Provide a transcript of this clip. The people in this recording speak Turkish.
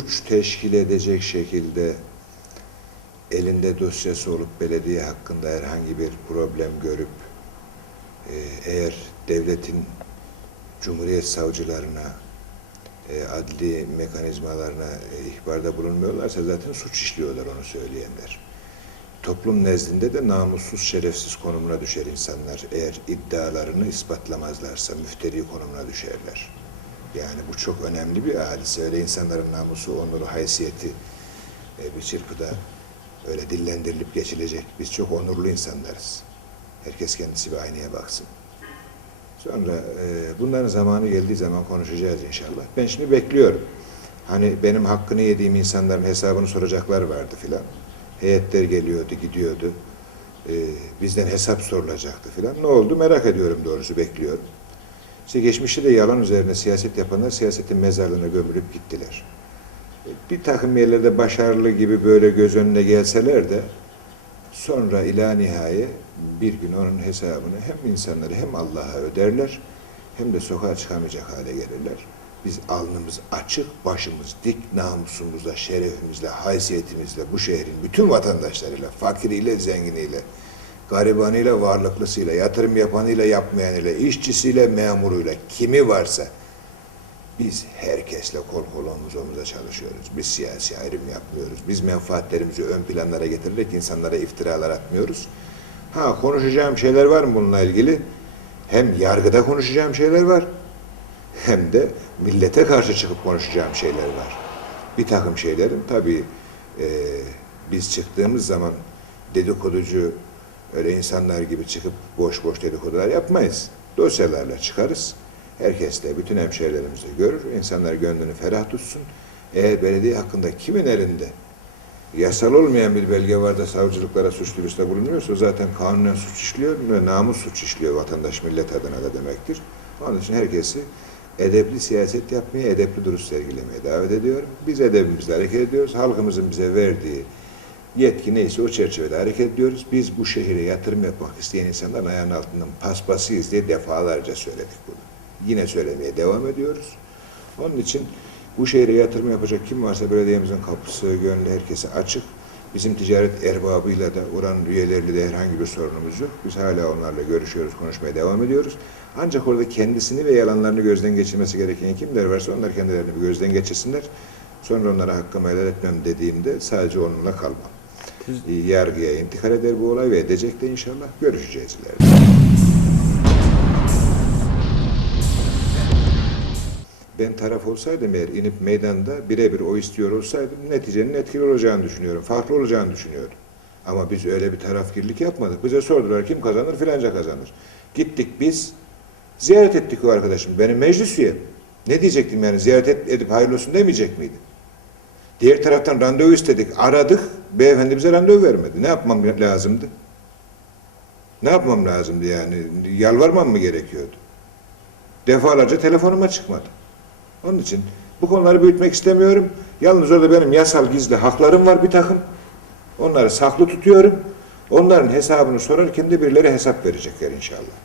suç teşkil edecek şekilde elinde dosyası olup belediye hakkında herhangi bir problem görüp e, eğer devletin cumhuriyet savcılarına e, adli mekanizmalarına e, ihbarda bulunmuyorlarsa zaten suç işliyorlar onu söyleyenler. Toplum nezdinde de namussuz, şerefsiz konumuna düşer insanlar. Eğer iddialarını ispatlamazlarsa müfteri konumuna düşerler. Yani bu çok önemli bir hadise. Öyle insanların namusu, onuru, haysiyeti e, bir çırpıda öyle dillendirilip geçilecek. Biz çok onurlu insanlarız. Herkes kendisi bir aynaya baksın. Sonra e, bunların zamanı geldiği zaman konuşacağız inşallah. Ben şimdi bekliyorum. Hani benim hakkını yediğim insanların hesabını soracaklar vardı filan. Heyetler geliyordu, gidiyordu. E, bizden hesap sorulacaktı filan. Ne oldu merak ediyorum doğrusu, bekliyorum. İşte geçmişte de yalan üzerine siyaset yapanlar siyasetin mezarlığına gömülüp gittiler. E, Bir takım yerlerde başarılı gibi böyle göz önüne gelseler de Sonra ila nihaye bir gün onun hesabını hem insanları hem Allah'a öderler hem de sokağa çıkamayacak hale gelirler. Biz alnımız açık, başımız dik, namusumuzla, şerefimizle, haysiyetimizle bu şehrin bütün vatandaşlarıyla, fakiriyle, zenginiyle, garibanıyla, varlıklısıyla, yatırım yapanıyla, yapmayanıyla, işçisiyle, memuruyla, kimi varsa biz herkesle kol kola omuz omuza çalışıyoruz. Biz siyasi ayrım yapmıyoruz. Biz menfaatlerimizi ön planlara getirerek insanlara iftiralar atmıyoruz. Ha konuşacağım şeyler var mı bununla ilgili? Hem yargıda konuşacağım şeyler var. Hem de millete karşı çıkıp konuşacağım şeyler var. Bir takım şeylerin tabii e, biz çıktığımız zaman dedikoducu öyle insanlar gibi çıkıp boş boş dedikodular yapmayız. Dosyalarla çıkarız. Herkes de, bütün hemşehrilerimiz görür. İnsanlar gönlünü ferah tutsun. Eğer belediye hakkında kimin elinde yasal olmayan bir belge var da savcılıklara suç duyurusunda bulunuyorsa zaten kanunen suç işliyor ve namus suç işliyor vatandaş millet adına da demektir. Onun için herkesi edepli siyaset yapmaya, edepli duruş sergilemeye davet ediyorum. Biz edebimizle hareket ediyoruz. Halkımızın bize verdiği yetki neyse o çerçevede hareket ediyoruz. Biz bu şehire yatırım yapmak isteyen insanların ayağının altından paspasıyız diye defalarca söyledik bunu. Yine söylemeye devam ediyoruz. Onun için bu şehre yatırım yapacak kim varsa belediyemizin kapısı, gönlü herkese açık. Bizim ticaret erbabıyla da, oranın üyeleriyle de herhangi bir sorunumuz yok. Biz hala onlarla görüşüyoruz, konuşmaya devam ediyoruz. Ancak orada kendisini ve yalanlarını gözden geçirmesi gereken kimler varsa onlar kendilerini bir gözden geçirsinler. Sonra onlara hakkımı helal etmem dediğimde sadece onunla kalmam. Ee, Yargıya intikal eder bu olay ve edecek de inşallah. Görüşeceğiz ileride. Ben taraf olsaydım eğer inip meydanda birebir o istiyor olsaydım neticenin etkili olacağını düşünüyorum. Farklı olacağını düşünüyorum. Ama biz öyle bir tarafgirlik yapmadık. Bize sordular kim kazanır filanca kazanır. Gittik biz ziyaret ettik o arkadaşım. Benim meclis üyem. Ne diyecektim yani ziyaret et- edip hayırlı olsun demeyecek miydim? Diğer taraftan randevu istedik. Aradık. Beyefendi bize randevu vermedi. Ne yapmam lazımdı? Ne yapmam lazımdı yani? Yalvarmam mı gerekiyordu? Defalarca telefonuma çıkmadı. Onun için bu konuları büyütmek istemiyorum. Yalnız orada benim yasal gizli haklarım var bir takım. Onları saklı tutuyorum. Onların hesabını sorarken de birileri hesap verecekler inşallah.